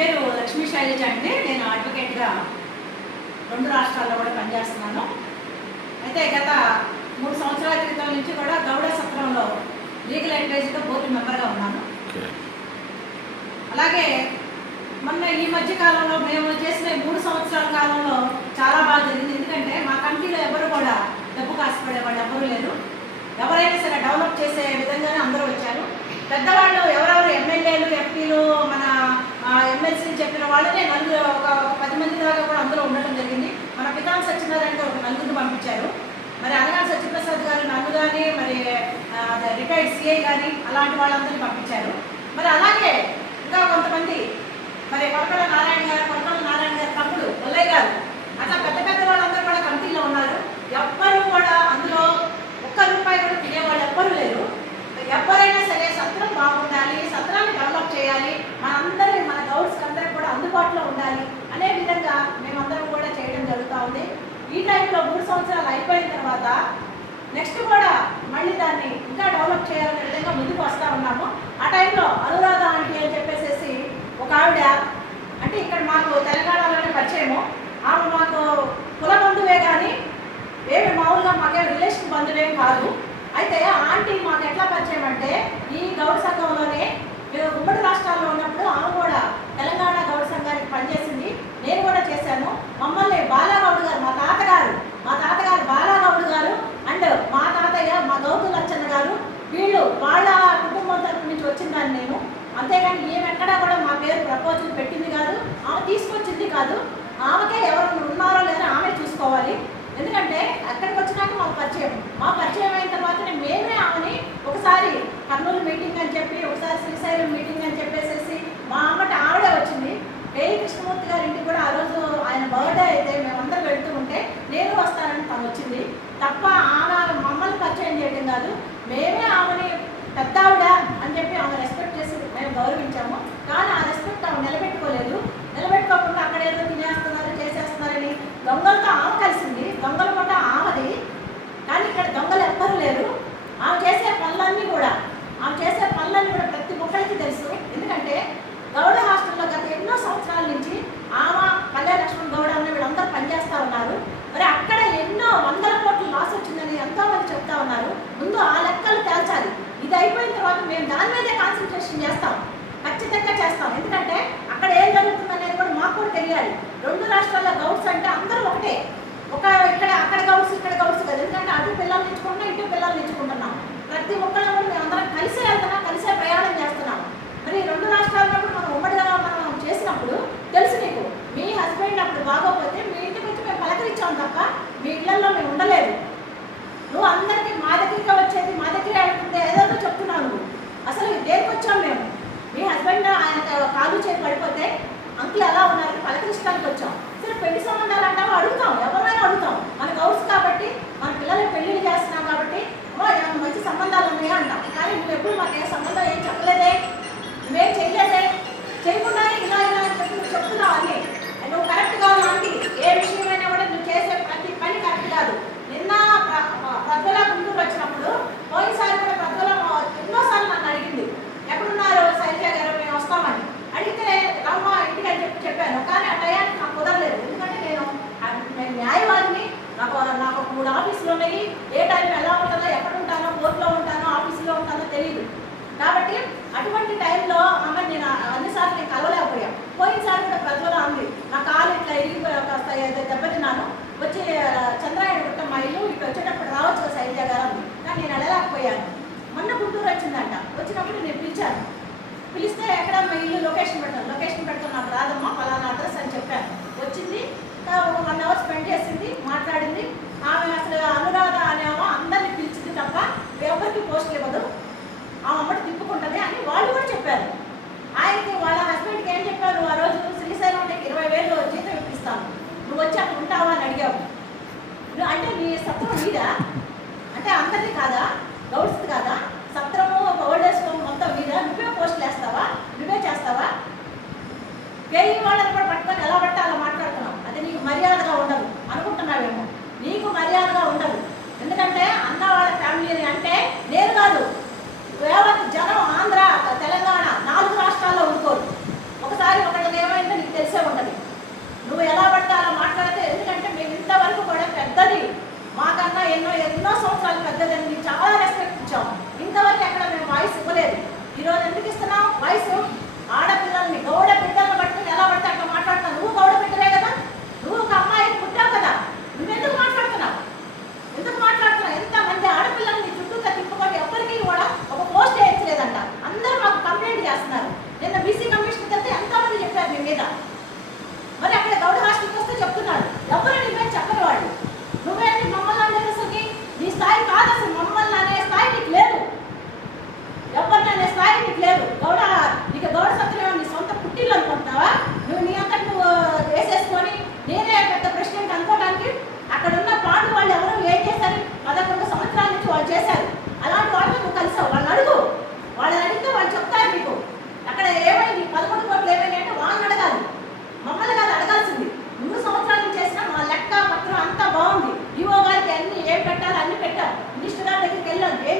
పేరు లక్ష్మీ శైలజ అండి. నేను అడ్వకేట్గా రెండు రాష్ట్రాల్లో కూడా పనిచేస్తున్నాను. అయితే గత మూడు సంవత్సరాల క్రితం నుంచి కూడా గౌడ సత్రంలో లీగల్ అడ్వైజర్గా బోర్డు మెంబర్గా ఉన్నాను. అలాగే మొన్న ఈ మధ్య కాలంలో మేము చేసిన మూడు సంవత్సరాల కాలంలో చాలా బాగా జరిగింది. ఎందుకంటే మా కమిటీలో ఎవరు కూడా డబ్బు కాసిపడే వాళ్ళు ఎవరు లేరు. ఎవరైనా సరే డెవలప్ చేసే విధంగానే అందరూ వచ్చారు. పెద్దవాళ్ళు ఎవరెవరు ఎమ్మెల్యేలు ఎంపీలు మన ఎమ్మెల్సీ చెప్పిన వాళ్ళనే నలుగురు ఒక పది మంది దాకా కూడా అందరూ ఉండటం జరిగింది. మన పితాన్ సత్యనారాయణ ఒక నలుగురిని పంపించారు. మరి అనగా సత్యప్రసాద్ గారు నన్ను కానీ మరి రిటైర్డ్ సిఐ కానీ అలాంటి వాళ్ళందరినీ పంపించారు. మరి అలాగే ఇంకా కొంతమంది మరి కొరకల నారాయణ గారు కొరకల నారాయణ గారు తమ్ముడు ఒల్లయ్య గారు అట్లా పెద్ద పెద్ద వాళ్ళందరూ కూడా కమిటీలో ఉన్నారు ఎవ్వరూ కూడా అందులో ఒక్క రూపాయి కూడా తినేవాళ్ళు ఎవ్వరూ లేరు ఎవరైనా సరే సత్రం బాగుండాలి సత్రాన్ని డెవలప్ చేయాలి మనందరి మన గౌడ్స్ అందరికి కూడా అందుబాటులో ఉండాలి అనే విధంగా మేమందరం కూడా చేయడం జరుగుతూ ఉంది ఈ టైంలో మూడు సంవత్సరాలు అయిపోయిన తర్వాత నెక్స్ట్ కూడా మళ్ళీ దాన్ని ఇంకా డెవలప్ చేయాలనే విధంగా ముందుకు వస్తూ ఉన్నాము. ఆ టైంలో అనురాధ ఆంటీ అని చెప్పేసి ఒక ఆవిడ అంటే ఇక్కడ మాకు తెలంగాణలోనే పరిచయము. ఆమె మాకు కుల బంధువే కానీ ఏమి మామూలుగా మాకే రిలేషన్ బంధువేం కాదు. అయితే ఆంటీ మాకు ఎట్లా పరిచయం అంటే ఈ గౌడ సంఘంలోనే మేము ఉమ్మడి రాష్ట్రాల్లో ఉన్నప్పుడు ఆమె కూడా తెలంగాణ గౌడ సంఘానికి పనిచేసింది. నేను కూడా చేశాను. మమ్మల్ని బాలాగౌడ్ గారు మా తాతగారు మా తాతగారు బాలాగౌడ్ గారు అండ్ మా తాతయ్య మా గౌతు లచ్చన్న గారు వీళ్ళు వాళ్ళ కుటుంబం తరపు నుంచి వచ్చిందాన్ని నేను. అంతేగాని ఏమెక్కడా కూడా మా పేరు ప్రపోజల్ పెట్టింది కాదు ఆమె తీసుకొచ్చింది కాదు. ఆమెకే ఎవరు ఉన్నారో లేదో ఆమె చూసుకోవాలి ఎందుకంటే అక్కడికి వచ్చినాక మాకు పరిచయం మా పరిచయం అయిన తర్వాతనే మేమే ఆమెని ఒకసారి కర్నూలు మీటింగ్ అని చెప్పి ఒకసారి శ్రీశైలం మీటింగ్ అని చెప్పేసి మా అమ్మటి ఆవిడే వచ్చింది పేరు కృష్ణమూర్తి గారి ఇంటికి కూడా ఆ రోజు ఆయన బర్త్డే అయితే మేమందరం వెళ్తూ ఉంటే నేను వస్తానని తను వచ్చింది తప్ప ఆమె మమ్మల్ని పరిచయం చేయడం కాదు మేమే ఆమెని పెద్ద ఆవిడ అని చెప్పి ఆమె రెస్పెక్ట్ చేసి మేము గౌరవించాము కానీ ఆ రెస్పెక్ట్ ఆమె నిలబెట్టుకోలేదు నిలబెట్టుకోకుండా అక్కడ ఏదో తినేస్తున్నారు చేసేస్తున్నారని దొంగలతో ఆమె కలిసింది దొంగల పట్ల ఆమెది కానీ ఇక్కడ దొంగలు ఎవ్వరు లేరు ఆమె చేసే పనులన్నీ కూడా ఆమె చేసే పనులన్నీ కూడా ప్రతి ఒక్కరికి తెలుసు ఎందుకంటే గౌడ హాస్టల్లో గత ఎన్నో సంవత్సరాల నుంచి ఆమె పల్లె లక్ష్మణ్ గౌడ అన్న వీళ్ళందరూ పనిచేస్తూ ఉన్నారు మరి అక్కడ ఎన్నో వందల కోట్ల లాస్ వచ్చిందని ఎంతో మంది చెప్తా ఉన్నారు ముందు ఆ లెక్కలు తేల్చాలి ఇది అయిపోయిన తర్వాత మేము దాని మీదే కాన్సన్ట్రేషన్ చేస్తాం ఖచ్చితంగా చేస్తాం ఎందుకంటే అక్కడ ఏం జరుగుతుంది అనేది కూడా మాకు కూడా తెలియాలి గౌడ్స్ అంటే అందరూ ఒకటే. ఒక ఇక్కడ అక్కడ గౌడ్స్ ఇక్కడ గౌడ్స్ కదా. ఎందుకంటే అటు పిల్లలు ఇచ్చుకుంటున్నాం ఇటు పిల్లలు ఇచ్చుకుంటున్నాం. ప్రతి ఒక్కళ్ళు కూడా మేము అందరం కలిసే వెళ్తున్నాం కలిసే ప్రయాణం చేస్తున్నాం. మరి రెండు రాష్ట్రాల్లో మనం ఉమ్మడిగా మనం చేసినప్పుడు తెలుసు నీకు మీ హస్బెండ్ అప్పుడు బాగోకపోతే మీ ఇంటికి వచ్చి మేము పలకరించాం తప్ప మీ ఇళ్ళలో మేము ఉండలేదు. నువ్వు అందరికీ మా దగ్గరికి వచ్చేది మా దగ్గర వెళ్తుంది ఏదో చెప్తున్నావు అసలు దేనికి వచ్చాం మేము? మీ హస్బెండ్ ఆయన కాలు చేతి పడిపోతే అంకుల్ ఎలా ఉన్నారని పలకరించడానికి వచ్చాం సరే పెళ్ళి సంబంధాలు అంటావా అడుగుతాం ఎవరైనా అడుగుతాం మన గౌడ్స్ కాబట్టి మన పిల్లలకి పెళ్ళిళ్ళు చేస్తున్నాం కాబట్టి ఓ ఏమైనా మంచి సంబంధాలు ఉన్నాయా అంటాం కానీ నువ్వు ఎప్పుడు మాకు ఏ సంబంధం ఏం చెప్పలేదే నువ్వేం చేయలేదే చేయకుండా ఇలా ఇలా అని చెప్పి నువ్వు చెప్తున్నావు అన్నీ నువ్వు కరెక్ట్ కాదు ఆంటీ ఏ విషయమైనా కూడా నువ్వు చేసే ప్రతి పని కరెక్ట్ కాదు నిన్న ప్రజ్వల గుంటూరు వచ్చినప్పుడు పోయినసారి కూడా ప్రజ్వల ఎన్నోసార్లు నన్ను అడిగింది ఎక్కడున్నారు శైలజ గారు మేము వస్తామని అడిగితే రమ్మ ఇంటికి అని చెప్పి చెప్పాను కానీ ఆ టయానికి నాకు కుదరలేదు ఎందుకంటే నేను నేను న్యాయవాదిని నాకు నాకు ఒక మూడు ఆఫీసులు ఉన్నాయి ఏ టైం ఎలా ఉంటుందో ఎక్కడ ఉంటానో కోర్టులో ఉంటానో ఆఫీసులో ఉంటానో తెలియదు కాబట్టి అటువంటి టైంలో ఆమె నేను అన్నిసార్లు నేను కలవలేకపోయాను పోయినసారి కూడా ప్రజ్వల అంది నా కాలు ఇట్లా ఇరిగిపోయి కాస్త దెబ్బతిన్నాను. వచ్చి చంద్రాయణ గుట్ట మా ఇల్లు ఇటు వచ్చేటప్పుడు రావచ్చు శైలజ గారు అంది. కానీ నేను వెళ్ళలేకపోయాను. మొన్న గుంటూరు వచ్చిందంట. వచ్చినప్పుడు నేను పిలిచాను. పిలిస్తే ఎక్కడ మా ఇల్లు లొకేషన్ పెడతాను లొకేషన్ పెడుతున్నాను రాదమ్మా ఫలానా అడ్రస్ అని చెప్పాను వచ్చింది. ఒక వన్ అవర్ స్పెండ్ చేసింది మాట్లాడింది. ఆమె అసలు అనురాధ అనేమో అందరిని పిలిచింది తప్ప ఎవరికి పోస్ట్ ఇవ్వదు. ఆ అమ్మడు తిప్పుకుంటుంది అని వాళ్ళు కూడా చెప్పారు. ఆయనకి వాళ్ళ హస్బెండ్కి ఏం చెప్పారు? ఆ రోజు శ్రీశైలం నీకు ఇరవై వేలు జీతం ఇప్పిస్తాను. నువ్వు వచ్చి అక్కడ ఉంటావా అని అడిగావు. నువ్వు అంటే నీ సత్వం నీదా? అంటే అందరిది కాదా? గౌడ్స్ది కాదా సత్రము ఓల్డేజ్ హోమ్ మొత్తం మీద నువ్వే పోస్టులు వేస్తావా నువ్వే చేస్తావా పేయి వాళ్ళని కూడా పట్టుకొని ఎలా పడితే అలా మాట్లాడుతున్నావు అది నీకు మర్యాదగా ఉండదు అనుకుంటున్నావేమో నీకు మర్యాదగా ఉండదు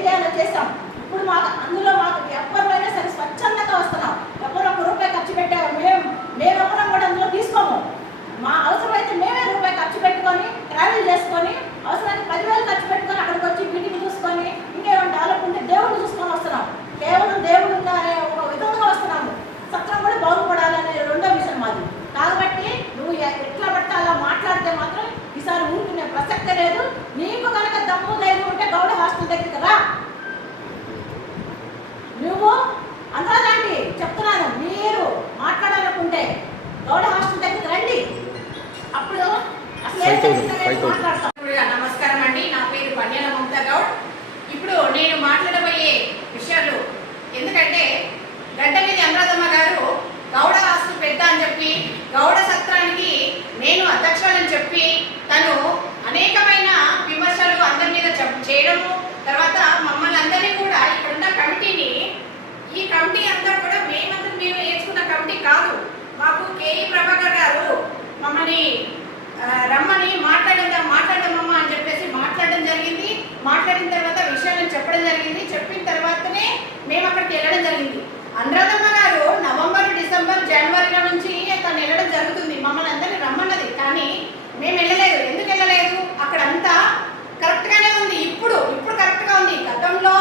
చేయాలో చేసాం ఇప్పుడు మాకు అందులో మాకు ఎవరైనా సరే స్వచ్ఛందంగా వస్తున్నాం. ఎవరు ఒక రూపాయి ఖర్చు పెట్టాము మేము మేమెవరం కూడా అందులో తీసుకోము. మా అవసరమైతే మేమే రూపాయి ఖర్చు పెట్టుకొని ట్రావెల్ చేసుకొని అవసరానికి పదివేలు ఖర్చు పెట్టుకొని అక్కడికి వచ్చి వీటిని చూసుకొని ఇంకేమైనా డెవలప్ ఉంటే దేవుడిని చూసుకొని వస్తున్నాం. కేవలం దేవుడు అనే ఒక విధంగా వస్తున్నాము. సత్రం కూడా బాగుపడాలనే రెండో విషయం మాది. కాబట్టి నువ్వు ఎట్లా పడితే అలా మాట్లాడితే మాత్రం ఈసారి ఊరుకునే ప్రసక్తే లేదు. నీకు కనుక దమ్ము ధైర్యం ఉంటే గౌడ హాస్టల్ దగ్గరికి రా. నువ్వు అందరాంటి చెప్తున్నాను మీరు మాట్లాడాలనుకుంటే గౌడ హాస్టల్ దగ్గరికి రండి. అప్పుడు నమస్కారం అండి. నా పేరు పన్యాల మమతా గౌడ్. ఇప్పుడు నేను మాట్లాడబోయే విషయాలు ఎందుకంటే గడ్డ మీద అనురాధమ్మ గారు గౌడ ఆస్తులు పెద్ద అని చెప్పి గౌడ సత్రానికి నేను అధ్యక్షులని చెప్పి తను అనేకమైన విమర్శలు అందరి మీద చేయడము తర్వాత మమ్మల్ని అందరినీ కూడా ఇక్కడున్న కమిటీని ఈ కమిటీ అంతా కూడా మేమంతా మేము వేసుకున్న కమిటీ కాదు. మాకు కేఈ ప్రభాకర్ గారు మమ్మల్ని రమ్మని మాట్లాడదాం మాట్లాడమమ్మా అని చెప్పేసి మాట్లాడడం జరిగింది. మాట్లాడిన తర్వాత విషయాలను చెప్పడం జరిగింది. చెప్పిన తర్వాతనే మేము అక్కడికి వెళ్ళడం జరిగింది. అనురాధమ్మ గారు నవంబర్ డిసెంబర్ జనవరిలో నుంచి తను వెళ్ళడం జరుగుతుంది మమ్మల్ని అందరినీ రమ్మన్నది కానీ మేము వెళ్ళలేదు ఎందుకు వెళ్ళలేదు అక్కడంతా కరెక్ట్ గానే ఉంది ఇప్పుడు ఇప్పుడు కరెక్ట్గా ఉంది గతంలో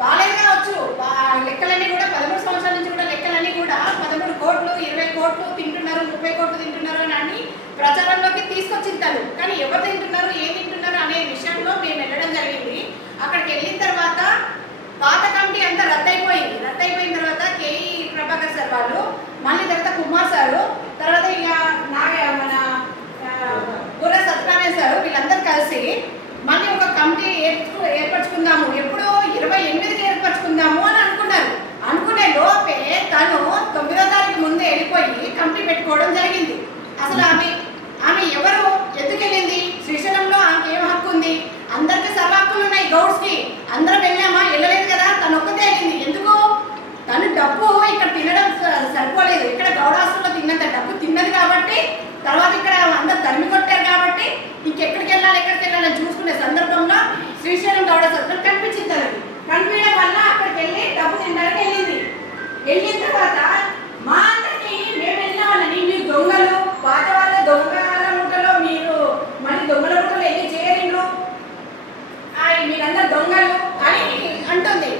బాగాలేదు కావచ్చు బా- లెక్కలన్నీ కూడా పదమూడు సంవత్సరాల నుంచి కూడా లెక్కలన్నీ కూడా పదమూడు కోట్లు ఇరవై కోట్లు తింటున్నారు ముప్పై కోట్లు తింటున్నారు అని అని ప్రచారంలోకి తీసుకొచ్చిన తను. కానీ ఎవరు తింటున్నారు ఏం తింటున్నారు అనే విషయంలో మేము వెళ్ళడం జరిగింది. అక్కడికి వెళ్ళిన తర్వాత పాత కమిటీ అంతా రద్దయిపోయింది. రద్దయిపోయిన తర్వాత కేఈ ప్రభాకర్ సార్ వాళ్ళు మళ్ళీ తర్వాత కుమార్ సారు తర్వాత ఇక నాగ మన ఆ, గుర్ర సత్యనారాయణ సార్ వీళ్ళందరూ కలిసి మళ్ళీ ఒక కమిటీ ఏర్చు ఏర్పరచుకుందాము ఎప్పుడు ఇరవై ఎనిమిదికి ఏర్పరచుకుందాము అని అనుకున్నారు అనుకునే లోపే తను తొమ్మిదో తారీఖు ముందే వెళ్ళిపోయి కమిటీ పెట్టుకోవడం జరిగింది అసలు ఆమె ఆమె ఎవరు ఎందుకు వెళ్ళింది శ్రీశైలంలో ఆమెకి ఏం హక్కు ఉంది అందరికీ సర్వ హక్కులు ఉన్నాయి గౌడ్స్కి అందరం వెళ్ళామా వెళ్ళలేదు కదా తను ఒక్కతే వెళ్ళింది ఎందుకు తను డబ్బు ఇక్కడ తినడం స- సరిపోలేదు ఇక్కడ గౌడాసులో తిన్నంత డబ్బు తిన్నది కాబట్టి తర్వాత ఇక్కడ అందరు తరిమి కొట్టారు కాబట్టి ఇంకెక్కడికి వెళ్ళాలి ఎక్కడికి వెళ్ళాలని చూసుకునే సందర్భంలో శ్రీశైలం గౌడ సత్రం కనిపించింది తనకి కనిపించడం వల్ల అక్కడికి వెళ్ళి డబ్బు తినడానికి వెళ్ళింది వెళ్ళిన తర్వాత మా అందరినీ మేము వెళ్ళిన వాళ్ళని మీరు దొంగలు పాత వాళ్ళ దొంగల ముఠలో మీరు మళ్ళీ దొంగల ముఠలో వెళ్ళి చేరిండ్రు ఆయ్ మీరందరూ దొంగలు అని అంటుంది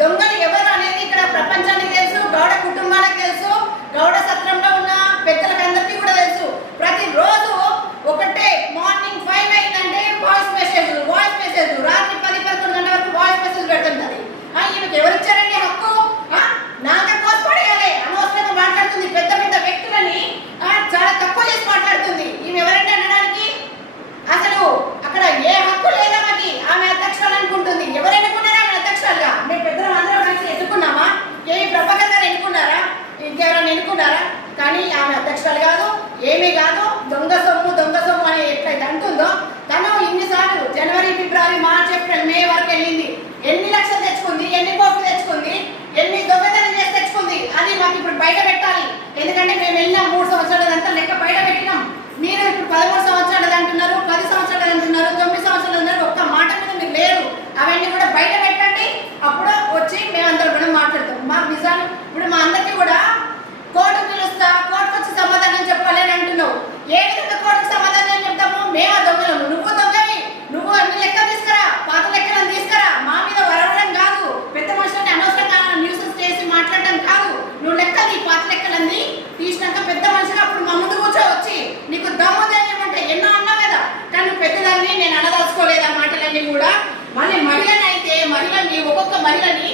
దొంగలు ఎవరు అనేది ఇక్కడ ప్రపంచానికి తెలుసు గౌడ కుటుంబాలకు తెలుసు గౌడ సత్రంలో ఉన్న పెద్దలకు అందరికీ కూడా తెలుసు ప్రతిరోజు ఒకటే మార్నింగ్ ఫైవ్ అయిందంటే వాయిస్ మెసేజ్ వాయిస్ మెసేజ్ రాత్రి పది పదకొండు గంటల వరకు వాయిస్ మెసేజ్ పెడుతుంటది ఆ, ఈమెకి ఎవరు ఇచ్చారండి హక్కు ఆ, నాకు కోసపడేయాలి అనవసరంగా మాట్లాడుతుంది పెద్ద పెద్ద వ్యక్తులని ఆ, చాలా తక్కువ చేసి మాట్లాడుతుంది ఈమె ఎవరంటే అనడానికి అసలు అక్కడ ఏ హక్కు లేదా మాకి ఆమె అధ్యక్షురాలు అనుకుంటుంది ఎవరు ఎన్నుకున్నారా ఆమె అధ్యక్షురాలుగా మేము పెద్దలు అందరం కలిసి ఎన్నుకున్నామా ఏ ప్రభాకర్ గారు ఎన్నుకున్నారా ఇంకెవరైనా ఎన్నుకున్నారా కానీ ఆమె అధ్యక్షురాలు కాదు ఏమీ కాదు. దొంగ సొమ్ము దొంగ సొమ్ము అని ఎట్లయితే అంటుందో తను ఇన్నిసార్లు జనవరి ఫిబ్రవరి మార్చ్ ఏప్రిల్ మే వరకు వెళ్ళింది. ఎన్ని లక్షలు తెచ్చుకుంది ఎన్ని కోట్లు తెచ్చుకుంది ఎన్ని దొంగతనం చేసి తెచ్చుకుంది అది మాకు ఇప్పుడు బయట పెట్టాలి. ఎందుకంటే మేము వెళ్ళినాం మూడు సంవత్సరాలు అంతా లెక్క బయట పెట్టినాం. మీరు ఇప్పుడు పదమూడు సంవత్సరాలు అంటున్నారు పది సంవత్సరాలు అంటున్నారు తొమ్మిది సంవత్సరాలు అంటున్నారు ఒక్క మాట మీద మీరు లేరు. అవన్నీ కూడా బయట పెట్టండి అప్పుడు వచ్చి మేమందరం కూడా మాట్లాడతాం మా నిజాలు ఇప్పుడు మా అందరికీ కూడా కోర్టు పిలుస్తా కోర్టుకు వచ్చి సమాధానం చెప్పాలి అని అంటున్నావు ఏ విధంగా కోర్టుకు సమాధానం చెప్తాము మేము దొంగలము నువ్వు దొంగవి నువ్వు అన్ని లెక్కలు తీసుకురా పాత లెక్కలను తీసుకురా మా మీద వరవడం కాదు పెద్ద మనుషులని అనవసరంగా న్యూసెస్ చేసి మాట్లాడడం కాదు నువ్వు లెక్కలు నీ పాత లెక్కలన్నీ తీసినాక పెద్ద మనిషిగా అప్పుడు మా ముందు కూర్చోవచ్చి నీకు దమ్ము ధైర్యం అంటే ఎన్నో అన్నావు కదా కానీ నువ్వు పెద్దదాన్ని నేను అనదలుచుకోలేదు ఆ మాటలన్నీ కూడా మళ్ళీ మహిళని అయితే మహిళని ఒక్కొక్క మహిళని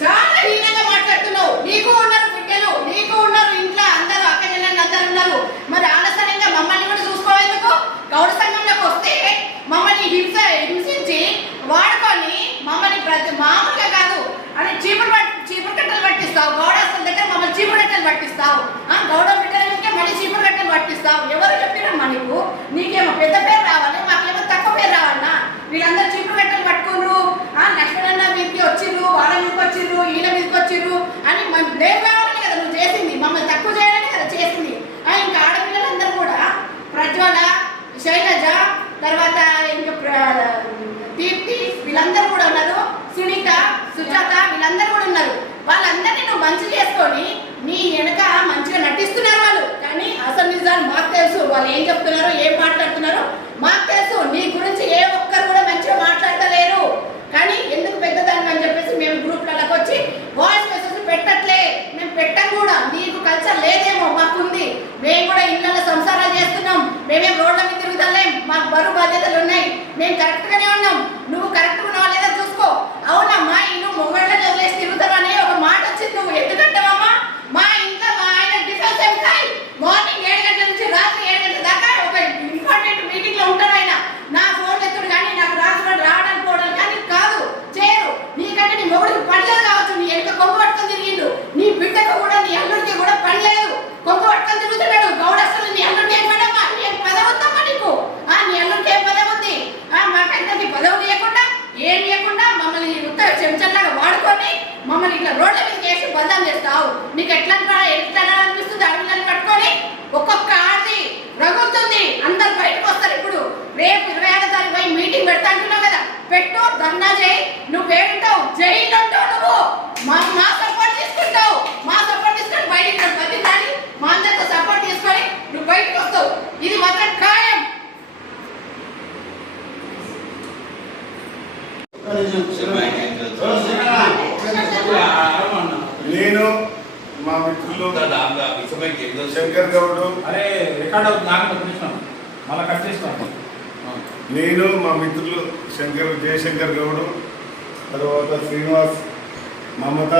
చాలా హీనంగా మాట్లాడుతున్నావు నీకు ఉన్నారు బిడ్డలు నీకు ఉన్నారు ఇంట్లో అందరూ అక్క చెల్లెళ్ళు అందరూ ఉన్నారు మరి ఆలస్యంగా మమ్మల్ని కూడా చూసుకోవేందుకు గౌడ సంఘంలోకి వస్తే మమ్మల్ని హింస హింసించి వాడుకొని మమ్మల్ని ప్రతి మామూలుగా కాదు అని చీపురు చీపురు కట్టలు పట్టిస్తావు. గౌడాస్తుల దగ్గర మమ్మల్ని చీపురు కట్టలు పట్టిస్తావు. ఆ గౌడ బిడ్డలకే మళ్ళీ చీపురు కట్టలు పట్టిస్తావు. ఎవరు చెప్పిరమ్మా నీకు? నీకేమో పెద్ద పేరు రావాలి మాకేమో తక్కువ పేరు రావాలన్నా? వీళ్ళందరూ చీపురు కట్టలు పట్టుకున్నారు. ఆ లక్ష్మణన్న మీదకి వచ్చిర్రు వాళ్ళ మీదకి వచ్చిర్రు వీళ్ళ మీదకి వచ్చిర్రు అని మన- నేను కావాలని కదా నువ్వు చేసింది మమ్మల్ని తక్కువ చేయాలని కదా చేసింది ఆ ఇంకా ఆడపిల్లలందరూ కూడా ప్రజ్వల శైలజ తర్వాత ఇంకా ప్ర- దీప్తి వీళ్ళందరూ కూడా ఉన్నారు సునీత వాళ్ళందరినీ నువ్వు మంచి చేసుకొని నీ వెనక మంచిగా నటిస్తున్నారు వాళ్ళు. కానీ అసలు నిజాలు మాకు తెలుసు. వాళ్ళు ఏం చెప్తున్నారో ఏం మాట్లాడుతున్నారో మాకు తెలుసు. నీకు గురించి ఏ ఒక్కరు కూడా మంచిగా మాట్లాడలేరు కానీ ఎందుకు పెద్దదాన్ని అని చెప్పేసి మేము గ్రూప్లలోకి వచ్చి వాయిస్ మెసేజ్ పెట్టట్లే మేము పెట్టం కూడా నీకు కల్చర్ లేదేమో మాకుంది మేము కూడా ఇళ్ళలో సంసారాలు చేస్తున్నాం మేమేం రోడ్ల మీద తిరుగుతలేం మాకు బరువు బాధ్యతలు ఉన్నాయి మేము కరెక్ట్ గానే ఉన్నాం నువ్వు కరెక్ట్ ఉన్నావా లేదా చూసుకో అవునమ్మా ఇల్లు మొగళ్ళని వదిలేసి తిరుగుతావు అని ఒక మాట వచ్చింది నువ్వు ఎందుకంటావమ్మా మా ఇంట్లో మా ఆయన డిఫెన్స్ ఎంప్లాయ్ మార్నింగ్ ఏడు గంటల నుంచి రాత్రి ఏడు గంటల దాకా ఒక ఇంపార్టెంట్ మీటింగ్లో ఉంటారు ఆయన నా ఫోన్ ఎత్తుడు కానీ నాకు రాసుకొని రావడానికి పోవడం కానీ కాదు చేయరు నీకంటే నీ మొగుడికి పడలేదు కావచ్చు నీ వెనుక కొంగు పట్టుకొని తిరిగిండు నీ బిడ్డకు కూడా నీ అల్లుడికి కూడా పడలేదు కొంగు పట్టుకొని తిరుగుతున్నాడు గౌడ అసలు నీ అల్లుడికి ఏం పడమ్మా ఏం పదవి ఉందమ్మా నీకు ఆ నీ అల్లుడికి ఏం పదవి ఉంది ఆ మాకంటే పదవి లేకుండా ఏం లేకుండా మమ్మల్ని ఉత్త చెంచల్లాగా వాడుకొని మమ్మల్ని ఇట్లా రోడ్ల మీద చేసి బదం నీకు ఎట్లా ఎట్లా అనిపిస్తుంది అడవులను కట్టుకొని ఒక్కొక్క ఆడది రగులుతుంది అందరు బయటకు వస్తారు ఇప్పుడు రేపు ఇరవై ఆరో తారీఖు పోయి మీటింగ్ పెడతా అంటున్నావు కదా పెట్టు ధర్నా చేయి నువ్వు వేడుంటావు జైల్లో ఉంటావు నువ్వు మా మా సపోర్ట్ తీసుకుంటావు మా సపోర్ట్ తీసుకొని బయటికి. ప్రతి దాని మా అందరితో సపోర్ట్ తీసుకొని నువ్వు బయటకు వస్తావు ఇది మాత్రం ఖాయం నేను మా మిత్రులు శంకర్ గౌడ్. నేను మా మిత్రులు శంకర్ జయశంకర్ గౌడ్ తర్వాత శ్రీనివాస్ మమత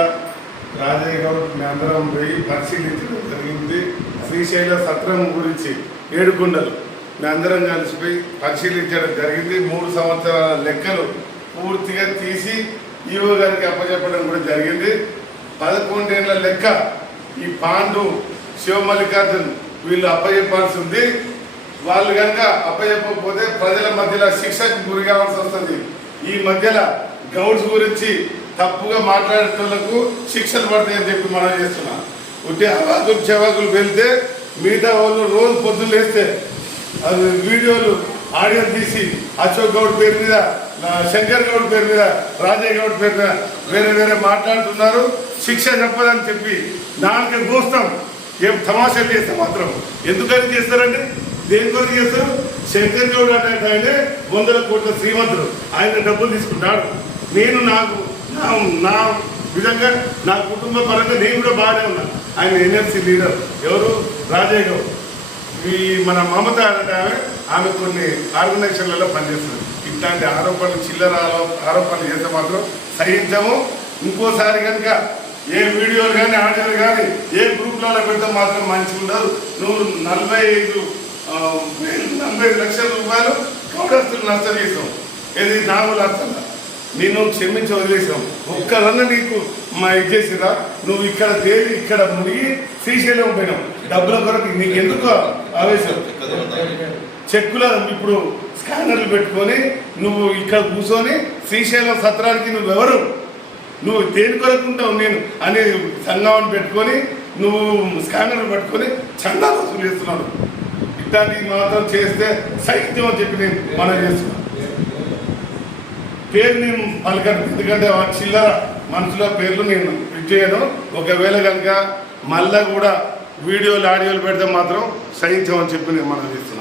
రాజయ్య గౌడ్ మేమందరం పోయి పరిశీలించడం జరిగింది. శ్రీశైల సత్రం గురించి ఏడుకొండలు మేమందరం కలిసిపోయి పరిశీలించడం జరిగింది. మూడు సంవత్సరాల లెక్కలు పూర్తిగా తీసి ఈవో గారికి అప్పచెప్పడం కూడా జరిగింది. పదకొండేళ్ళ లెక్క ఈ పాండు శివమల్లికార్జున్ వీళ్ళు అప్పచెప్పాల్సి ఉంది వాళ్ళు కనుక అప్పచెప్పకపోతే ప్రజల మధ్యలో శిక్షకు గురి కావాల్సి వస్తుంది. ఈ మధ్యలో గౌడ్స్ గురించి తప్పుగా మాట్లాడేటోళ్ళకు శిక్షలు పడతాయని చెప్పి మనం చేస్తున్నాం. ఉంటే అవాకులు చెవాకులు వెళ్తే మిగతా వాళ్ళు రోజు పొద్దున్న లేస్తే అది వీడియోలు ఆడియో తీసి అశోక్ గౌడ్ పేరు మీద శంకర్ గౌడ్ పేరు మీద రాజయ్య గౌడ్ పేరు మీద వేరే వేరే మాట్లాడుతున్నారు. శిక్ష చెప్పదని చెప్పి దానికి కోస్తాం ఏం తమాషాలు చేస్తే మాత్రం. ఎందుకని చేస్తారండి? దేని గురించి చేస్తారు? శంకర్ గౌడ్ అనే ఆయన వందల కోట్ల శ్రీమంతుడు. ఆయన డబ్బులు తీసుకుంటాడు. నేను నాకు నా విధంగా నా కుటుంబ పరంగా నేను కూడా బాగానే ఉన్నా. ఆయన ఎన్ఎల్సీ లీడర్. ఎవరు? రాజయ్య గౌడ్. ఈ మన మమత అంటే ఆమె ఆమె కొన్ని ఆర్గనైజేషన్లలో పనిచేస్తుంది. ఇట్లాంటి ఆరోపణలు చిల్లర ఆరో- ఆరోపణలు చేస్తే మాత్రం సహించము. ఇంకోసారి కనుక ఏ వీడియోలు కానీ ఆడియోలు కానీ ఏ గ్రూప్లలో పెడితే మాత్రం మంచిగా ఉండదు నువ్వు నలభై ఐదు నలభై ఐదు లక్షల రూపాయలు కౌడస్తులు నష్టం చేసాం ఇది నాలుగు లక్షల నేను క్షమించి వదిలేసాం ఒక్కరన్నా నీకు మా ఇది చేసిరా నువ్వు ఇక్కడ తేలి ఇక్కడ మునిగి శ్రీశైలం పోయినావు. డబ్బుల కొరకు నీకు ఎందుకు ఆవేశం? చెక్కుల ఇప్పుడు స్కానర్లు పెట్టుకొని నువ్వు ఇక్కడ కూర్చొని శ్రీశైలం సత్రానికి నువ్వెవరు నువ్వు దేని కొరకు ఉంటావు నేను అనే సంఘాన్ని పెట్టుకొని నువ్వు స్కానర్లు పెట్టుకొని చందా వసూలు చేస్తున్నాడు ఇట్లాంటివి మాత్రం చేస్తే సైత్యం అని చెప్పి నేను మనం చేస్తున్నాను పేరు నేను పలకను. ఎందుకంటే ఆ చిల్లర మనుషుల పేర్లు నేను ఇది చేయను. ఒకవేళ కనుక మళ్ళా కూడా వీడియోలు ఆడియోలు పెడితే మాత్రం సహించమని చెప్పి నేను మనం చేస్తున్నాను